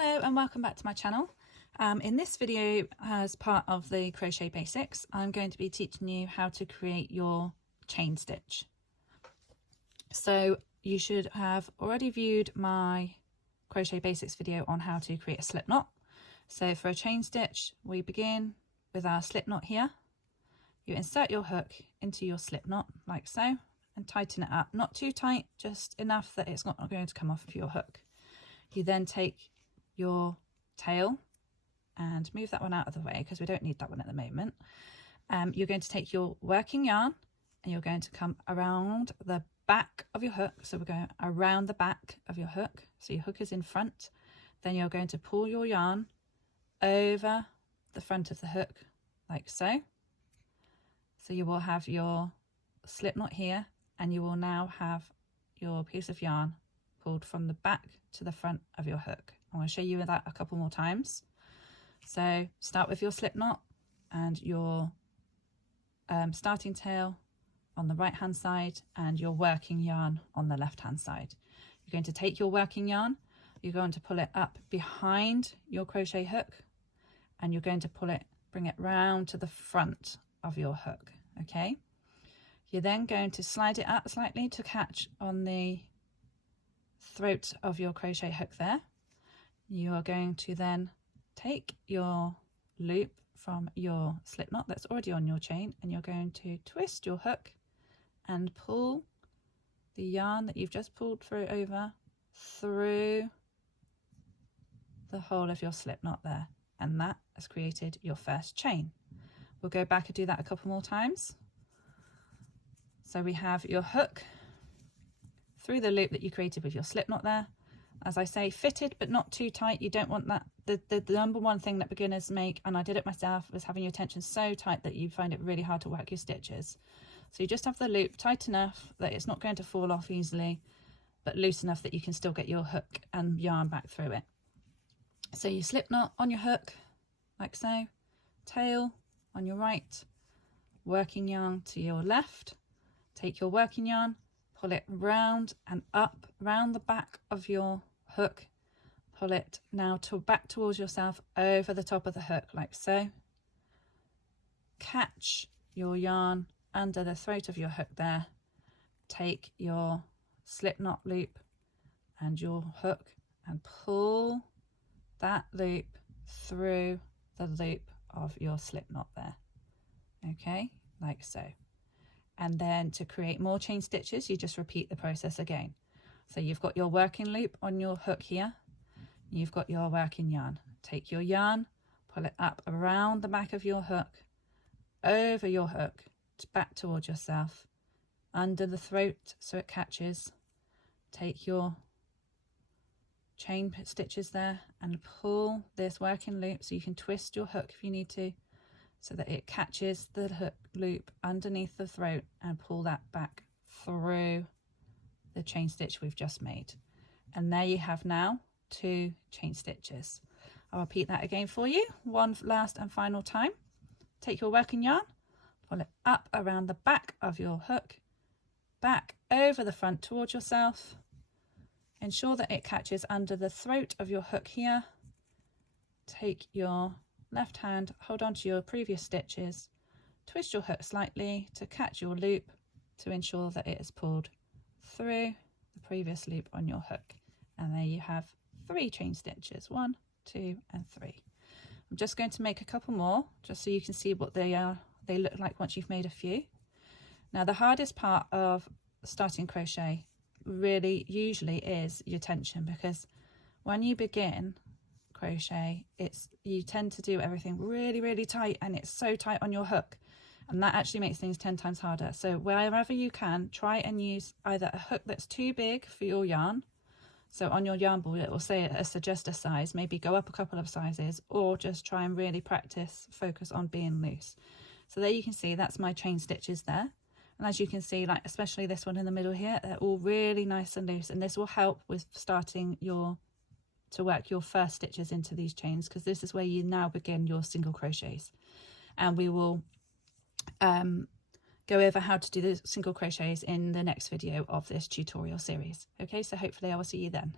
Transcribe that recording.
Hello and welcome back to my channel. In this video, as part of the Crochet Basics, I'm going to be teaching you how to create your chain stitch. So you should have already viewed my Crochet Basics video on how to create a slip knot. So for a chain stitch, we begin with our slip knot here. You insert your hook into your slip knot like so and tighten it up. Not too tight, just enough that it's not going to come off of your hook. You then take your tail and move that one out of the way because we don't need that one at the moment. You're going to take your working yarn and you're going to come around the back of your hook. So we're going around the back of your hook. So your hook is in front. Then you're going to pull your yarn over the front of the hook like so. So you will have your slip knot here and you will now have your piece of yarn pulled from the back to the front of your hook. I'm going to show you that a couple more times. So start with your slip knot and your starting tail on the right hand side and your working yarn on the left hand side. You're going to take your working yarn, you're going to pull it up behind your crochet hook and you're going to bring it round to the front of your hook. Okay, you're then going to slide it up slightly to catch on the throat of your crochet hook there. You are going to then take your loop from your slip knot that's already on your chain and you're going to twist your hook and pull the yarn that you've just pulled through the whole of your slip knot there, and that has created your first chain. We'll go back and do that a couple more times. So we have your hook through the loop that you created with your slip knot there. As I say, fitted but not too tight. You don't want that. The number one thing that beginners make, and I did it myself, was having your tension so tight that you find it really hard to work your stitches. So you just have the loop tight enough that it's not going to fall off easily, but loose enough that you can still get your hook and yarn back through it. So you slip knot on your hook like so, tail on your right, working yarn to your left, take your working yarn, pull it round and up round the back of your hook, pull it now back towards yourself over the top of the hook like so, catch your yarn under the throat of your hook there, take your slip knot loop and your hook and pull that loop through the loop of your slip knot there, okay, like so. And then to create more chain stitches, you just repeat the process again. So you've got your working loop on your hook here. You've got your working yarn. Take your yarn, pull it up around the back of your hook, over your hook, back towards yourself, under the throat so it catches. Take your chain stitches there and pull this working loop so you can twist your hook if you need to, so that it catches the hook loop underneath the throat and pull that back through the chain stitch we've just made. And there you have now 2 chain stitches. I'll repeat that again for you one last and final time. Take your working yarn, pull it up around the back of your hook, back over the front towards yourself, ensure that it catches under the throat of your hook here, take your left hand, hold on to your previous stitches, twist your hook slightly to catch your loop to ensure that it is pulled through the previous loop on your hook. And there you have 3 chain stitches, 1, 2 and 3. I'm just going to make a couple more just so you can see what they look like once you've made a few. Now the hardest part of starting crochet really usually is your tension, because when you begin crochet you tend to do everything really tight and it's so tight on your hook, and that actually makes things 10 times harder. So wherever you can, try and use either a hook that's too big for your yarn, so on your yarn ball it will say a suggested size, maybe go up a couple of sizes, or just try and really focus on being loose. So there you can see that's my chain stitches there, and as you can see, like especially this one in the middle here, they're all really nice and loose, and this will help with starting to work your first stitches into these chains, because this is where you now begin your single crochets. And we will go over how to do the single crochets in the next video of this tutorial series. Okay, so hopefully I will see you then.